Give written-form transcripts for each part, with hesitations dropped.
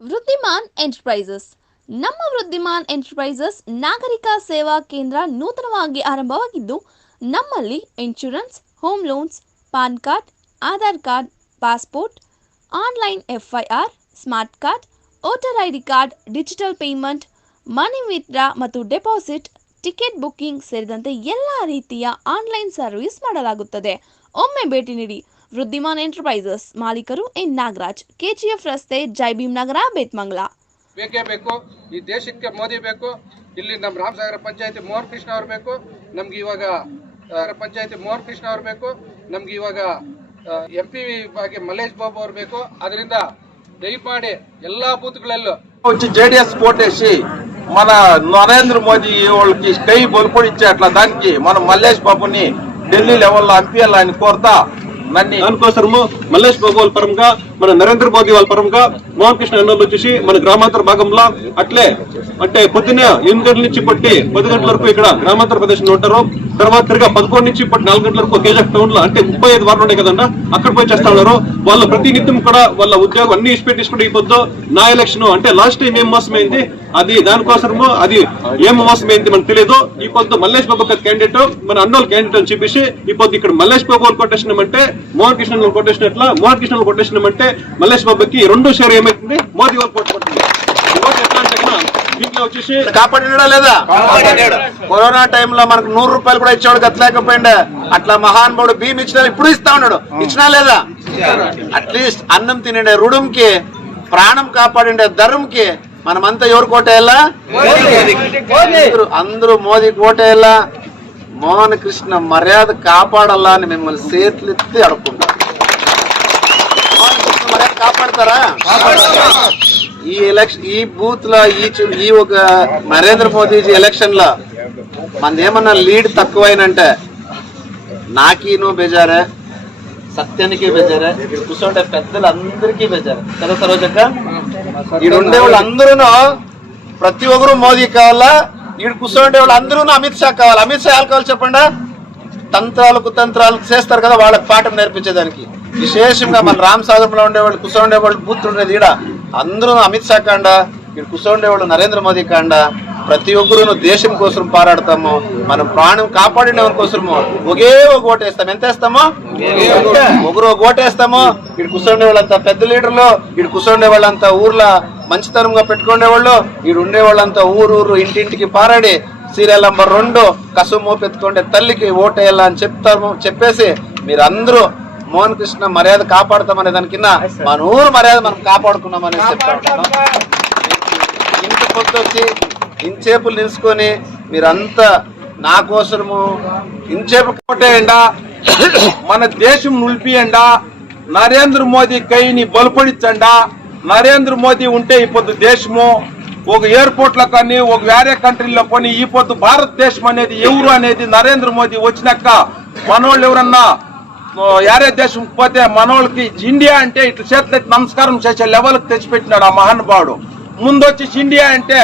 Wriddhiman enterprises ನಮ್ಮ Wriddhiman enterprises ನಾಗರಿಕ ಸೇವಾ ಕೇಂದ್ರ ನೂತನವಾಗಿ ಆರಂಭವಾಗಿದ್ದು ನಮ್ಮಲ್ಲಿ insurance, home loans, PAN card, Aadhaar card, passport, online FIR, smart card, voter ID card, digital payment, money withdraw ಮತ್ತು ಡೆಪಾಸಿಟ್, ಟಿಕೆಟ್ ಬುಕ್ಕಿಂಗ್ ಸೇರಿದಂತೆ ಎಲ್ಲ ರೀತಿಯ ಆನ್ಲೈನ್ ಸರ್ವಿಸ್ ಮಾಡಲಾಗುತ್ತದೆ. ಒಮ್ಮೆ ಭೇಟಿ ನೀಡಿ. ವೃದ್ಧಿಮಾನ್ ಎಂಟರ್ಪ್ರೈಸಸ್ ಮಾಲೀಕರು ಎನ್ ನಾಗರಾಜ್, ಕೆಜಿಎಫ್ ರಸ್ತೆ, ಜೈಭೀಮ್ ನಗರ, ಬೇತ್ಮಂಗಲ. ಬೇಕೇ ಬೇಕು. ಈ ದೇಶಕ್ಕೆ ಮೋದಿ ಬೇಕು. ಇಲ್ಲಿ ನಮ್ಮ ರಾಮಸಾಗರ ಪಂಚಾಯತಿ ಮೋಹನ್ ಕೃಷ್ಣ ಅವರು ಬೇಕು. ನಮ್ಗೆ ಇವಾಗ ಪಂಚಾಯತಿ ಮೋಹನ್ ಕೃಷ್ಣ ಅವರು ಬೇಕು. ನಮ್ಗೆ ಇವಾಗ MP ಆಗಿ మల్లేష్ బాబు ಅವರು ಬೇಕು. ಅದರಿಂದ దయపాడి ಎಲ್ಲా బూత్లల్లో వచ్చి JDS కోటేసి మన నరేంద్ర మోదీ వాళ్ళకి కై బొలుపొడిచ్చే అట్లా దానికి మనం మల్లేష్ బాబుని ఢిల్లీ లెవెల్లో అంపియాలని కోరుతా. దానికోసము మల్లేష్ బాబు వాళ్ళ పరంగా, మన నరేంద్ర మోదీ వాళ్ళ పరంగా మోహన్ కృష్ణ అన్నోళ్ళు వచ్చేసి మన గ్రామాంతర భాగంలో అట్లే అంటే పొద్దున్నే 8 గంటల నుంచి పట్టి 10 గంటల వరకు ఇక్కడ గ్రామాంతర ప్రదేశంలో ఉంటారు. తర్వాత తిరిగా 11 నుంచి పట్టి 4 గంటల వరకు కేజీఎఫ్ టౌన్ లో అంటే 35 వారాలు ఉన్నాయి కదండి, అక్కడ పోయి చేస్తా ఉన్నారు. వాళ్ళ ప్రతినిత్యం కూడా వాళ్ళ ఉద్యోగం అన్ని ఇచ్చిపెట్టి ఈ పొద్దు నా ఎలక్షన్ అంటే లాస్ట్ టైం ఏం మోసమైంది, అది దానికోసము అది ఏం మోసమైంది మనకు తెలియదు. ఈ పొద్దు మల్లేష్ బాబు క్యాండిడేట్ మన అన్నోళ్ళు క్యాండిడేట్ అని చెప్పేసి ఈ పొద్దు ఇక్కడ మల్లేష్ బాబు కొట్టేసినాం అంటే మోహన్ కృష్ణ కొట్టేసినట్ల, మోహన్ కృష్ణ కొట్టేసినాం అంటే మల్లేష్ బాబుకి 2 షేర్ ఏమైతుంది, మోదీ వాళ్ళు కొట్టుకుంటుంది. ఎట్లా అంటే దీంట్లో వచ్చేసి కాపాడినా లేదా? కరోనా టైంలో మనకు 100 రూపాయలు కూడా ఇచ్చేవాడు గతలేకపోయిండే. అట్లా మహానుభావుడు భీమ్ ఇచ్చినా ఇప్పుడు ఇస్తా ఉన్నాడు. ఇచ్చినా లేదా? అట్లీస్ట్ అన్నం తినే రుణంకి, ప్రాణం కాపాడిండే ధర్మంకి మనమంతా ఎవరు కోటేయాలా? అందరూ మోదీ కోటేయాలా. మోహన్ కృష్ణ మర్యాద కాపాడాలా అని మిమ్మల్ని చేతులెత్తి అడుక్కుంటారు. మోహన్ కృష్ణ మర్యాద కాపాడతారా? ఈ ఎలక్షన్, ఈ బూత్ లో ఈ ఒక నరేంద్ర మోదీజీ ఎలక్షన్ లో మనది ఏమన్నా లీడ్ తక్కువైనంటే నాకీను బేజారే, సత్యానికి బేజారే, ఇక్కడ కూర్చుంటే పెద్దలు అందరికీ బేజారే కదా సరోజక్క. ఈడ ఉండే వాళ్ళు అందరూ ప్రతి ఒక్కరు మోదీ కావాలా, ఈడు కూర్చుండే వాళ్ళు అందరూ అమిత్ షా కావాలి. అమిత్ షా ఎవరు కావాలి చెప్పండి? తంత్రాలు కుతంత్రాలు చేస్తారు కదా, వాళ్ళకి పాఠం నేర్పించేదానికి. విశేషంగా మన రామసాగరంలో ఉండేవాళ్ళు, కూర్చోండేవాళ్ళు, బూత్ ఉండేది ఈడ అందరూ అమిత్ షా కాండ, ఇక్కడ కూర్చోండేవాళ్ళు నరేంద్ర మోదీ కాండ. ప్రతి ఒక్కరు దేశం కోసం పోరాడతాము, మనం ప్రాణం కాపాడిన కోసము ఒకే ఒక ఓటేస్తాము. ఎంత వేస్తామో ఒకరు ఒక ఓటేస్తాము. ఇక్కడ కూర్చోండే వాళ్ళంతా పెద్ద లీడర్లు, ఇక్కడ కూర్చోండే వాళ్ళంతా ఊర్లో మంచితనంగా పెట్టుకునే వాళ్ళు, ఈడ ఉండే వాళ్ళంతా ఊరు ఇంటింటికి పారాడి సీరియల్ నంబర్ 2 కసుము పెట్టుకుంటే తల్లికి ఓటేయాలా అని చెప్పేసి మీరందరూ మోహన్ కృష్ణ మర్యాద కాపాడుతామనే దాని కింద మన ఊరు మర్యాద మనం కాపాడుకున్నామని చెప్తాను. ఇంటి పొద్దుచ్చి ఇంచేపులు నిలుచుకొని మీరంతా నా కోసము ఇంచేపు కోటేయండా, మన దేశం నిలిపియండా, నరేంద్ర మోదీ కైని బలపడించండా. నరేంద్ర మోదీ ఉంటే ఈ పొద్దు దేశము ఒక ఎయిర్పోర్ట్ లో కానీ ఒక వేరే కంట్రీలో కొని ఈ పొద్దు భారతదేశం అనేది ఎవరు అనేది నరేంద్ర మోదీ వచ్చినాక మనోళ్ళు ఎవరన్నా యారే దేశం పోతే మనోళ్ళకి ఇండియా అంటే ఇట్లా చేతులెత్తి నమస్కారం చేసే లెవెల్కి తెచ్చిపెట్టినాడు ఆ మహానుభావుడు. ముందొచ్చి ఇండియా అంటే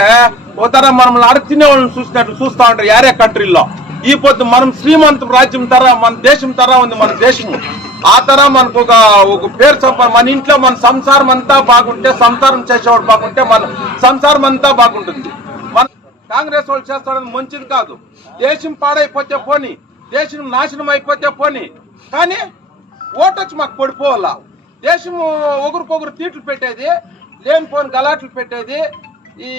ఒక తర మనం అడుగుతున్న వాళ్ళని చూసినట్లు చూస్తా ఉంటారు యారే కంట్రీలో. ఈ పొద్దు మనం శ్రీమంత రాజ్యం తర, మన దేశం తర ఉంది మన దేశము. ఆ తర మనకు ఒక పేరు సంపాదన, మన ఇంట్లో మన సంసారం అంతా బాగుంటే, సంసారం చేసేవాడు బాగుంటే మన సంసారం అంతా బాగుంటుంది. మన కాంగ్రెస్ వాళ్ళు చేస్తాడని మంచిది కాదు. దేశం పాడైపోతే పోని, దేశం నాశనం అయిపోతే పోని, కానీ ఓటొచ్చి మాకు పడిపోవాలా. దేశము ఒకరికొకరు తీట్లు పెట్టేది, లేనిపోని గలాట్లు పెట్టేది. ఈ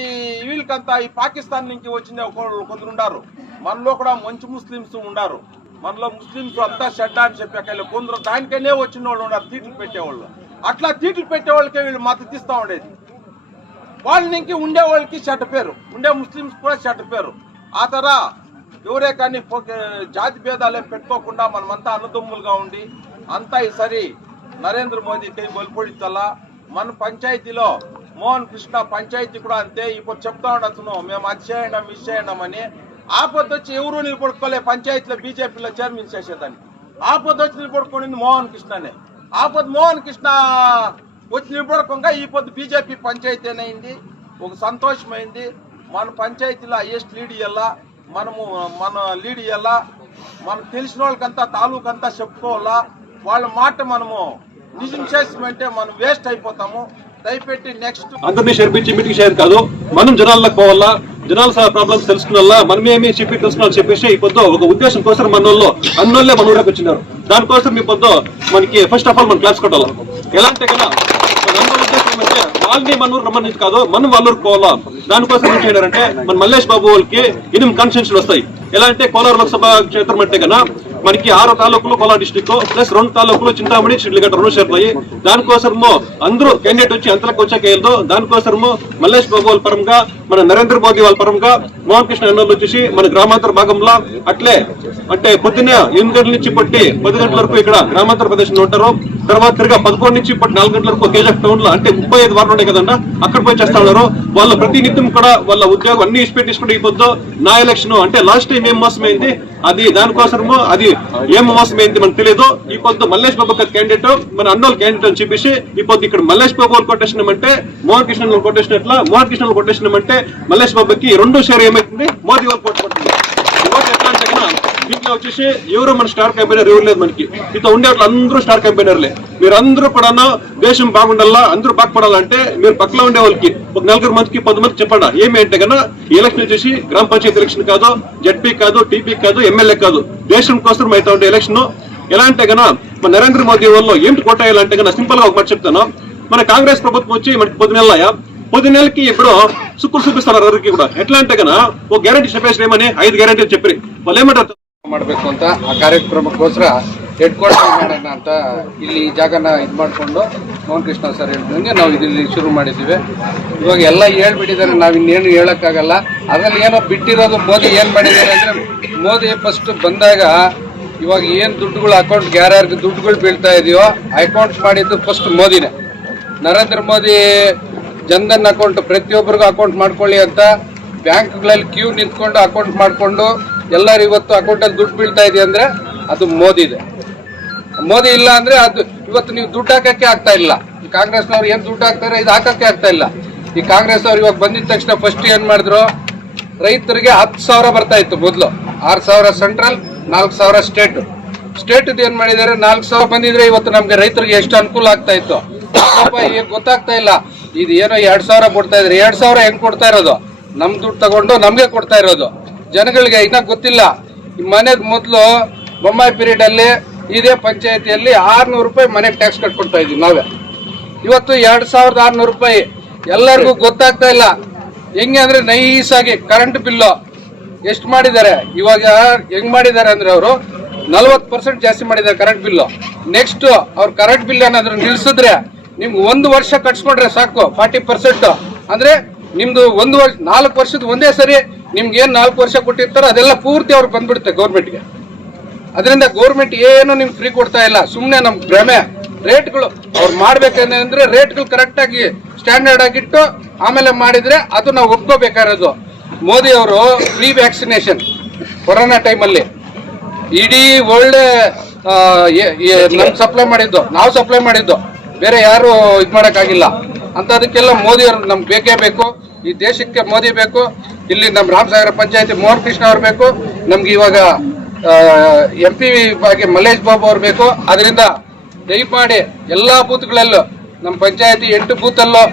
వీళ్ళకంతా ఈ పాకిస్తాన్ నుంచి వచ్చిన కొందరు ఉండారు, మనలో కూడా మంచి ముస్లింస్ ఉండారు. మనలో ముస్లింస్ అంతా షడ్డా అని చెప్పాక కొందరు దానికనే వచ్చిన వాళ్ళు ఉన్నారు తీట్లు పెట్టేవాళ్ళు. అట్లా తీట్లు పెట్టేవాళ్ళకే వీళ్ళు మద్దతు ఇస్తా ఉండేది. వాళ్ళ నుంచి ఉండే వాళ్ళకి చెడ్డ పేరు, ఉండే ముస్లింస్ కూడా చెడ్డ పేరు. ఆ తర ఎవరే కానీ జాతి భేదాలే పెట్టుకోకుండా మనమంతా అన్నదమ్ములుగా ఉండి అంతా ఈసారి నరేంద్ర మోదీకి బలిపొడితల్లా. మన పంచాయతీలో మోహన్ కృష్ణ పంచాయతీ కూడా అంతే. ఇప్పుడు చెప్తా ఉండొచ్చును మేము అది చేయండి ఇది చేయండి అని. ఆపద వచ్చి ఎవరు నిలబడుకోలే పంచాయతీలో బీజేపీలో చైర్మన్ చేసేదానికి. ఆపద వచ్చి నిలబడుకుని మోహన్ కృష్ణనే. ఆపద మోహన్ కృష్ణ వచ్చి నిలబడకుండా ఈ పొద్దు బీజేపీ పంచాయతీ అయింది. ఒక సంతోషమైంది. మన పంచాయతీలో హైయెస్ట్ లీడ్ ఇవ్వాలా, మన లీడ్ ఇవ్వాలా. మనకు తెలిసిన వాళ్ళకంతా తాలూకంతా చెప్పుకోవాలా. వాళ్ళ మాట మనము నిజం చేసామంటే మనం వేస్ట్ అయిపోతాము. దయపెట్టి నెక్స్ట్ అందరినీ చేర్పించి మీటింగ్ చేయదు కాదు, మనం జనాలకు పోవాలా, జనాల ప్రాబ్లమ్స్ తెలుసుకున్నా మనమేమి చెప్పి తెలుసుకోవాలని చెప్పేసి ఈ పొద్దు ఒక ఉద్దేశం కోసం మన వాళ్ళు అన్నోళ్ళే మన ఊరికి వచ్చినారు. దానికోసం మీ పొద్దు మనకి ఫస్ట్ ఆఫ్ ఆల్ మనం క్లాస్ కొట్టాలి. ఎలా అంటే కదా మన అందరి ఉద్దేశం ఏమంటే వాళ్ళని మన ఊరు రమ్మని కాదు, మనం వాళ్ళ ఊరికి పోవాలా. దానికోసం ఏం చేయాలంటే మన మల్లేష్ బాబు వాళ్ళకి 8 కాన్స్టిట్యూన్సీలు వస్తాయి. ఎలా అంటే కోలార్ లోక్సభ క్షేత్రం అంటే కన్నా మనకి 6 తాలూకులు కోలార్ డిస్టిక్ ప్లస్ 2 తాలూకులు చింతామణి షిడ్లిగడ్డ 2 చేరుతాయి. దానికోసము అందరూ క్యాండిడేట్ వచ్చి అంతలకు వచ్చాక వెళ్దు. దానికోసము మల్లేష్ బాబు వాళ్ళ పరంగా, మన నరేంద్ర మోదీ వాళ్ళ పరంగా, మోహన్ కృష్ణ అన్నోళ్ళు వచ్చేసి మన గ్రామాంతర భాగంలో అట్లే అంటే పొద్దున్నే 8 గంటల నుంచి పట్టి 10 గంటల వరకు ఇక్కడ గ్రామాంతర ప్రదేశంలో ఉంటారు. తర్వాత తిరిగా 11 నుంచి పట్టి 4 గంటల వరకు కేజీఎఫ్ టౌన్ లో అంటే 35 వారాలు ఉన్నాయి కదండి, అక్కడ పోయి చేస్తా ఉన్నారు. వాళ్ళ ప్రతినిత్యం కూడా వాళ్ళ ఉద్యోగం అన్ని తీసుకుంటే ఈ పొద్దు నా ఎలక్షన్ అంటే లాస్ట్ టైం ఏం మోసమైంది అది దానికోసము అది ఏం మోసమైంది మనకు తెలియదు. ఈ పొద్దు మల్లేష్ బాబు క్యాండిడేట్ మన అన్నోళ్ళు క్యాండిడేట్ అని చెప్పేసి ఈ పొద్దు ఇక్కడ మల్లేష్ బాబు కొట్టేసినాం అంటే మోహన్ కృష్ణ కొట్టేసిన ఎట్లా, మోహన్ కృష్ణ కొట్టేసినాం అంటే మల్లేష్ బాబుకి 2 షేర్ ఏమైతుంది, మోదీ వాళ్ళు కొట్టుకుంటుంది. ఎట్లా అంటే కన్నా దీంట్లో వచ్చేసి ఎవరు మన స్టార్ క్యాంపెయినర్ ఎవరు లేదు మనకి. ఇట్లా ఉండే అట్లా అందరూ స్టార్ క్యాంపెయినర్లే. మీరందరూ కూడా దేశం బాగుండాలా, అందరూ బాగుపడాలంటే మీరు పక్కన ఉండే వాళ్ళకి ఒక 4 మందికి 10 మందికి చెప్పండి. ఏమి అంటే కన్నా ఎలక్షన్ వచ్చేసి గ్రామ పంచాయతీ ఎలక్షన్ కాదు, జడ్పీ కాదు, టీపీ కాదు, ఎమ్మెల్యే కాదు, దేశం కోసం అయితే ఉండే ఎలక్షన్. ఎలా అంటే కన్నా మన నరేంద్ర మోదీ వాళ్ళు ఏంటి కొట్టాయాలంటే కన్నా సింపుల్ గా ఒక మాట చెప్తాను. మన కాంగ్రెస్ ప్రభుత్వం వచ్చి మనకి 10 నెలలకి ఇప్పుడు సుక్కులు చూపిస్తున్నారు ఎవరికి కూడా. ఎట్లా అంటే కన్నా ఒక ಗ್ಯಾರಂಟಿ చెప్పేసి 5 ಗ್ಯಾರಂಟಿ చెప్పి వాళ్ళు ಏಮಾಡ್ತಾರೆ ಮಾಡಬೇಕು ಅಂತ ಆ ಕಾರ್ಯಕ್ರಮಕ್ಕೋಸ್ಕರ ಹೆಡ್ ಕ್ವಾರ್ಟರ್ ಮಾಡೋಣ ಅಂತ ಇಲ್ಲಿ ಈ ಜಾಗನ ಇದು ಮಾಡಿಕೊಂಡು ಮೋಹನ್ ಕೃಷ್ಣ ಸರ್ ಹೇಳಿದಂಗೆ ನಾವು ಇಲ್ಲಿ ಶುರು ಮಾಡಿದ್ದೀವಿ. ಇವಾಗ ಎಲ್ಲ ಹೇಳ್ಬಿಟ್ಟಿದ್ದಾರೆ, ನಾವು ಇನ್ನೇನು ಹೇಳೋಕ್ಕಾಗಲ್ಲ. ಅದರಲ್ಲಿ ಏನೋ ಬಿಟ್ಟಿರೋದು ಮೋದಿ ಏನು ಮಾಡಿದ್ದಾರೆ ಅಂದರೆ, ಮೋದಿ ಫಸ್ಟ್ ಬಂದಾಗ ಇವಾಗ ಏನು ದುಡ್ಡುಗಳು ಅಕೌಂಟ್ಗೆ ಯಾರ್ಯಾರಿಗೆ ದುಡ್ಡುಗಳು ಬೀಳ್ತಾ ಇದೆಯೋ ಅಕೌಂಟ್ ಮಾಡಿದ್ದು ಫಸ್ಟ್ ಮೋದಿನೇ. ನರೇಂದ್ರ ಮೋದಿ ಜನ್ಧನ್ ಅಕೌಂಟ್ ಪ್ರತಿಯೊಬ್ಬರಿಗೂ ಅಕೌಂಟ್ ಮಾಡ್ಕೊಳ್ಳಿ ಅಂತ ಬ್ಯಾಂಕ್ಗಳಲ್ಲಿ ಕ್ಯೂ ನಿಂತ್ಕೊಂಡು ಅಕೌಂಟ್ ಮಾಡಿಕೊಂಡು ಎಲ್ಲರೂ ಇವತ್ತು ಅಕೌಂಟಲ್ಲಿ ದುಡ್ಡು ಬೀಳ್ತಾ ಇದೆ ಅಂದರೆ ಅದು ಮೋದಿದೆ. ಮೋದಿ ಇಲ್ಲ ಅಂದರೆ ಅದು ಇವತ್ತು ನೀವು ದುಡ್ಡು ಹಾಕೋಕ್ಕೆ ಆಗ್ತಾ ಇಲ್ಲ. ಈ ಕಾಂಗ್ರೆಸ್ನವ್ರು ಏನು ದುಡ್ಡು ಹಾಕ್ತಾರೆ ಇದು ಹಾಕೋಕ್ಕೆ ಆಗ್ತಾ ಇಲ್ಲ. ಈ ಕಾಂಗ್ರೆಸ್ ಅವ್ರು ಇವಾಗ ಬಂದಿದ ತಕ್ಷಣ ಫಸ್ಟ್ ಏನು ಮಾಡಿದ್ರು, ರೈತರಿಗೆ 10,000 ಬರ್ತಾ ಇತ್ತು ಮೊದಲು. 6,000 ಸೆಂಟ್ರಲ್, 4,000 ಸ್ಟೇಟ್ ಏನು ಮಾಡಿದ್ದಾರೆ, 4,000 ಬಂದಿದ್ರೆ ಇವತ್ತು ನಮಗೆ ರೈತರಿಗೆ ಎಷ್ಟು ಅನುಕೂಲ ಆಗ್ತಾ ಇತ್ತು. ಈಗ ಗೊತ್ತಾಗ್ತಾ ಇಲ್ಲ. ಇದು ಏನೋ 2,000 ಕೊಡ್ತಾ ಇದ್ರೆ 2,000 ಹೆಂಗ್ ಕೊಡ್ತಾ ಇರೋದು, ನಮ್ ದುಡ್ಡು ತಗೊಂಡು ನಮ್ಗೆ ಕೊಡ್ತಾ ಇರೋದು. ಜನಗಳಿಗೆ ಇನ್ನ ಗೊತ್ತಿಲ್ಲ. ಈ ಮನೆ ಮೊದಲು ಬೊಮ್ಮಾಯಿ ಪೀರಿಯಡ್ ಅಲ್ಲಿ ಇದೇ ಪಂಚಾಯತಿಯಲ್ಲಿ 600 ರೂಪಾಯಿ ಮನೆಗೆ ಟ್ಯಾಕ್ಸ್ ಕಟ್ಕೊಡ್ತಾ ಇದ್ವಿ ನಾವೇ. ಇವತ್ತು 2,600 ರೂಪಾಯಿ. ಎಲ್ಲರಿಗೂ ಗೊತ್ತಾಗ್ತಾ ಇಲ್ಲ. ಹೆಂಗೆ ಅಂದ್ರೆ ನೈಸ್ ಆಗಿ ಕರೆಂಟ್ ಬಿಲ್ಲು ಎಷ್ಟು ಮಾಡಿದ್ದಾರೆ. ಇವಾಗ ಹೆಂಗ್ ಮಾಡಿದ್ದಾರೆ ಅಂದ್ರೆ ಅವರು 40% ಜಾಸ್ತಿ ಮಾಡಿದ್ದಾರೆ ಕರೆಂಟ್ ಬಿಲ್ಲು. ನೆಕ್ಸ್ಟ್ ಅವ್ರ ಕರೆಂಟ್ ಬಿಲ್ ಏನಾದ್ರು ನಿಲ್ಸಿದ್ರೆ ನಿಮ್ಗೆ 1 ವರ್ಷ ಕಟ್ಸ್ಕೊಂಡ್ರೆ ಸಾಕು 40%. ಅಂದ್ರೆ ನಿಮ್ದು 1 ವರ್ಷ 4 ವರ್ಷದ ಒಂದೇ ಸರಿ ನಿಮ್ಗೆ ಏನ್ 4 ವರ್ಷ ಕೊಟ್ಟಿರ್ತಾರೋ ಅದೆಲ್ಲ ಪೂರ್ತಿ ಅವ್ರಿಗೆ ಬಂದ್ಬಿಡುತ್ತೆ ಗೌರ್ಮೆಂಟ್ಗೆ. ಅದರಿಂದ ಗೌರ್ಮೆಂಟ್ ಏನು ನಿಮ್ಗೆ ಫ್ರೀ ಕೊಡ್ತಾ ಇಲ್ಲ, ಸುಮ್ಮನೆ ನಮ್ ಭ್ರಮೆ. ರೇಟ್ಗಳು ಅವ್ರು ಮಾಡ್ಬೇಕಂದ್ರೆ ರೇಟ್ಗಳು ಕರೆಕ್ಟ್ ಆಗಿ ಸ್ಟ್ಯಾಂಡರ್ಡ್ ಆಗಿಟ್ಟು ಆಮೇಲೆ ಮಾಡಿದ್ರೆ ಅದು ನಾವು ಒಪ್ಕೋಬೇಕಾಗಿರೋದು. ಮೋದಿ ಅವರು ಫ್ರೀ ವ್ಯಾಕ್ಸಿನೇಷನ್ ಕೊರೋನಾ ಟೈಮಲ್ಲಿ ಇಡೀ ಒಳ್ಳೆ ನಮ್ ಸಪ್ಲೈ ಮಾಡಿದ್ದು, ನಾವು ಸಪ್ಲೈ ಮಾಡಿದ್ದು, ಬೇರೆ ಯಾರು ಇದು ಮಾಡೋಕ್ಕಾಗಿಲ್ಲ. ಅಂತದಕ್ಕೆಲ್ಲ ಮೋದಿ ಅವರು ನಮ್ಗೆ ಬೇಕೇ ಬೇಕು. ಈ ದೇಶಕ್ಕೆ ಮೋದಿ ಬೇಕು. ಇಲ್ಲಿ ನಮ್ಮ ರಾಮಸಾಗರ ಪಂಚಾಯತಿ ಮೋಹನ್ ಕೃಷ್ಣ ಅವ್ರು ಬೇಕು. ನಮ್ಗೆ ಇವಾಗ MP ಆಗಿ ಮಲ್ಲೇಶ್ ಬಾಬು ಅವ್ರು ಬೇಕು. ಅದರಿಂದ ದಯಮಾಡಿ ಎಲ್ಲಾ ಬೂತ್ಗಳಲ್ಲೂ ನಮ್ಮ ಪಂಚಾಯತಿ 8 ಬೂತಲ್ಲೂ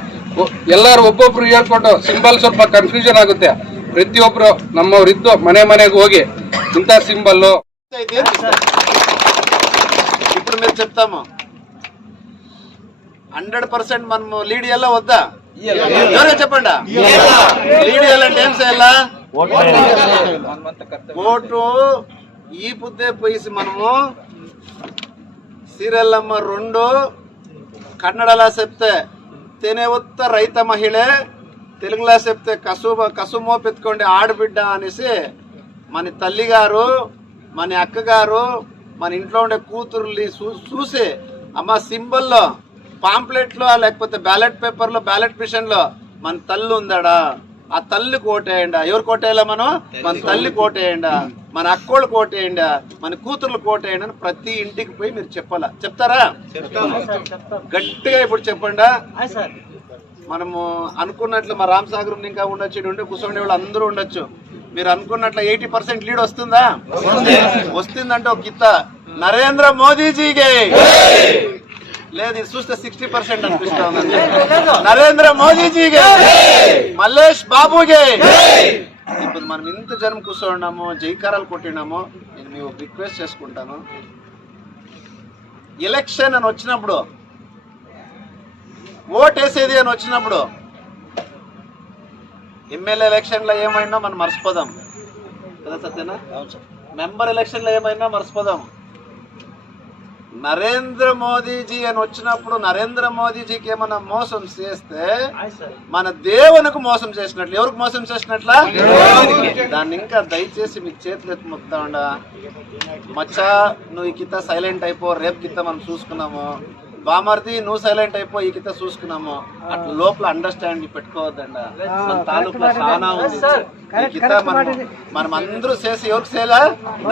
ಎಲ್ಲರೂ ಒಬ್ಬೊಬ್ರು ಹೇಳ್ಕೊಂಡು సింబల్ ಸ್ವಲ್ಪ ಕನ್ಫ್ಯೂಷನ್ ಆಗುತ್ತೆ. ಪ್ರತಿಯೊಬ್ರು ನಮ್ಮವ್ರಿದ್ದು ಮನೆಗೆ ಹೋಗಿ ಇಂಥ సింబల్లు ఇప్పుడు మీరు చెప్తాము 100% మనము లీడ్ చేయాలా వద్దా? ఎవరో చెప్పండి. లీడ్ చేయాలంటే ఏం చేయాలా? ఓటు ఈ పుద్దే పోయిసి మనము ಸೀರೆಲ್ಲಮ್ಮ 2 ಕನ್ನಡಲ ಸೆಪ್ತೆ ತೆನೆ ಒತ್ತ ರೈತ ಮಹಿಳೆ తెలుగులో చెప్తే కసుమో పెట్టుకోండి ఆడబిడ్డ అనేసి మన తల్లిగారు మన అక్కగారు మన ఇంట్లో ఉండే కూతుర్ని చూసి అమ్మ సింబల్లో పాంప్లెట్లో లేకపోతే బ్యాలెట్ పేపర్లో బ్యాలెట్ మిషన్లో మన తల్లి ఉందాడా, ఆ తల్లి కోటేయండా. ఎవరు కోటేయాలా? మనం మన తల్లి కోటేయండా, మన అక్కోళ్ళు కోటేయండా, మన కూతుర్లు కోటేయండి అని ప్రతి ఇంటికి పోయి మీరు చెప్పాలా. చెప్తారా? గట్టిగా ఇప్పుడు చెప్పండా. మనము అనుకున్నట్లు మా రామసాగరం ఇంకా ఉండొచ్చు, ఉంటే కూర్చొని వాళ్ళు అందరూ ఉండొచ్చు. మీరు అనుకున్నట్లు 80% లీడ్ వస్తుందా? వస్తుందంటే ఒక గిత్త నరేంద్ర మోదీజీకి లేదు ఇది చూస్తే 60% అనిపిస్తా ఉందండి. నరేంద్ర మోదీజీకి, మల్లేష్ బాబుకి. ఇప్పుడు మనం ఇంత జనం కూర్చోన్నాము, జైకారాలు కొట్టినాము. నేను మీ రిక్వెస్ట్ చేసుకుంటాను, ఎలక్షన్ అని వచ్చినప్పుడు, ఓటేసేది అని వచ్చినప్పుడు, ఎమ్మెల్యే ఎలక్షన్లో ఏమైనా మనం మర్చిపోదాం కదా సత్యనా, మెంబర్ ఎలక్షన్లో ఏమైనా మర్చిపోదాం. నరేంద్ర మోదీజీ అని వచ్చినప్పుడు నరేంద్ర మోదీజీకి ఏమన్నా మోసం చేస్తే మన దేవునికి మోసం చేసినట్లు. ఎవరికి మోసం చేసినట్లా? దాన్ని ఇంకా దయచేసి మీకు చేతులు ఎత్తి మొత్తా ఉండ మచ్చా, నువ్వు ఈ కింద సైలెంట్ అయిపో, రేపు కింద మనం చూసుకున్నాము. బామర్ది నువ్వు సైలెంట్ అయిపో, ఈ కింద చూసుకున్నాము. అట్లా లోపల అండర్స్టాండింగ్ పెట్టుకోవద్దండ. మన తాలూకులో చాలా ఉంది. ఈ కింద మనం అందరూ చేసి ఎవరికి చేయాలా?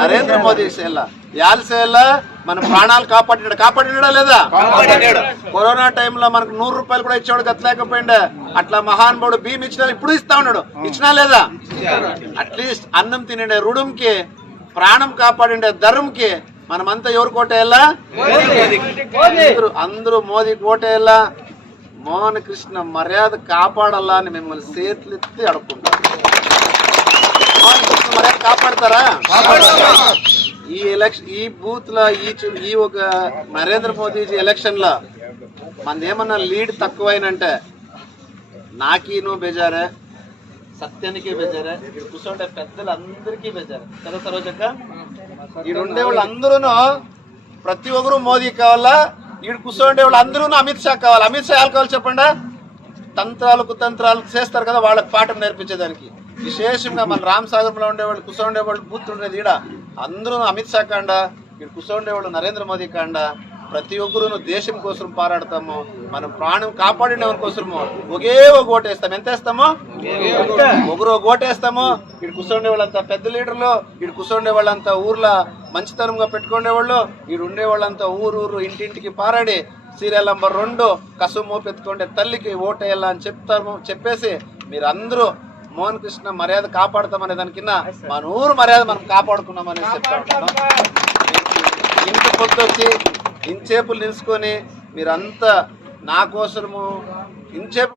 నరేంద్ర మోదీ చేయాలా. యాళ్ళు చేయాలా? మన ప్రాణాలు కాపాడినాడా లేదా? కరోనా టైంలో మనకు 100 రూపాయలు కూడా ఇచ్చేవాడు గతలేకపోయిండే. అట్లా మహానుభావుడు భీమ్ ఇచ్చినా ఇప్పుడు ఇస్తా ఉన్నాడు. ఇచ్చినా లేదా? అట్లీస్ట్ అన్నం తినే రుడుంకి, ప్రాణం కాపాడిండే ధర్మంకి మనమంతా ఎవరు కోటేయాలా? అందరూ మోదీకి ఓటేయాలా. మోహన్ కృష్ణ మర్యాద కాపాడాలా అని మిమ్మల్ని చేతులెత్తి అడుక్కుంటారు. మోహన్ కృష్ణ మర్యాద కాపాడతారా? ఈ ఎలక్షన్, ఈ బూత్ లో, ఈ ఒక నరేంద్ర మోదీజీ ఎలక్షన్ లో మన ఏమన్నా లీడ్ తక్కువైనంటే నాకీ నువ్వు బేజారే, సత్యానికి బేజారే, ఇక్కడ కూర్చోంటే పెద్దలు అందరికీ బేజారే కదా సరోజక్క. ఈ ఉండే వాళ్ళు అందరూ ప్రతి ఒక్కరు మోదీ కావాలా. ఈడు కూర్చోండే వాళ్ళు అందరూ అమిత్ షా కావాలి. అమిత్ షా ఎవరు కావాలి చెప్పండి? తంత్రాలు కుతంత్రాలు చేస్తారు కదా, వాళ్ళకి పాఠం నేర్పించేదానికి. విశేషంగా మన రామసాగరంలో ఉండేవాళ్ళు, కూర్చోండేవాళ్ళు, బూత్ ఉండేది ఈడ అందరూ అమిత్ షా కాండ, ఇక్కడ కూర్చోండేవాళ్ళు నరేంద్ర మోదీ కాండ. ప్రతి ఒక్కరు దేశం కోసం పోరాడతాము, మనం ప్రాణం కాపాడిన కోసము ఒకే ఒక ఓటేస్తాము. ఎంత వేస్తాము? ఒకరు ఒక ఓటేస్తాము. ఇక్కడ కూర్చోండే వాళ్ళంతా పెద్ద లీడర్లు, ఇక్కడ కూర్చోండే వాళ్ళంతా ఊర్లో మంచితనంగా పెట్టుకునే వాళ్ళు, ఇక్కడ ఉండే వాళ్ళంతా ఊరు ఇంటింటికి పారాడి సీరియల్ నంబర్ 2 కసు మోపెత్తుకుంటే తల్లికి ఓటేయాలా అని చెప్పేసి మీరందరూ మోహన్ కృష్ణ మర్యాద కాపాడుతామనే దానికిన్నా మన ఊరు మర్యాద మనం కాపాడుకున్నామని చెప్తాను. ఇంత పొద్దుొచ్చి ఇంచేపులు నిలుచుకొని మీరంతా నా కోసము ఇంచేపు